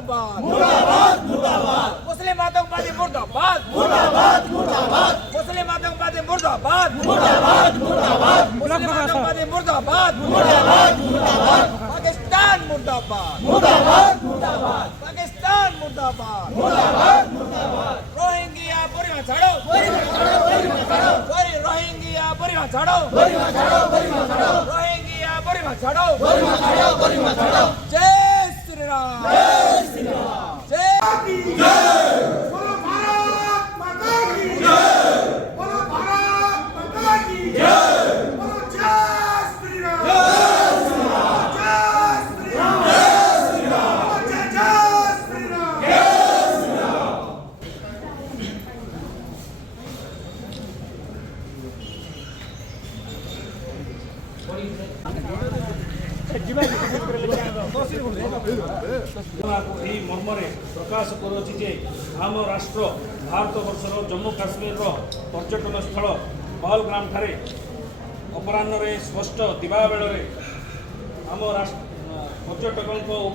मुर्दाबाद मुर्दाबाद मुर्दाबाद मुस्लिम आतंकवादी मुर्दाबाद मुर्दाबाद मुर्दाबाद मुस्लिम आतंकवादी मुर्दाबाद मुर्दाबाद मुर्दाबाद मुस्लिम आतंकवादी मुर्दाबाद मुर्दाबाद मुर्दाबाद पाकिस्तान मुर्दाबाद मुर्दाबाद मुर्दाबाद पाकिस्तान मुर्दाबाद मुर्दाबाद मुर्दाबाद रोहिंग्या बुरीमा छाड़ो रोहिंग्या बुरीमा छाड़ो रोहिंग्या बुरीमा छाड़ो जय श्री राम जय बोलो भारत माता की जय बोलो भारत माता की जय बोलो जय श्री राम जय श्री राम जय श्री राम जय श्री राम जय श्री राम जय श्री राम मर्मरे प्रकाश करुच्ची जे आम राष्ट्र भारत वर्षर जम्मू काश्मीर पर्यटन स्थल पहलग्राम ठारे अपराह्न स्पष्ट दिवा बेल आम पर्यटकों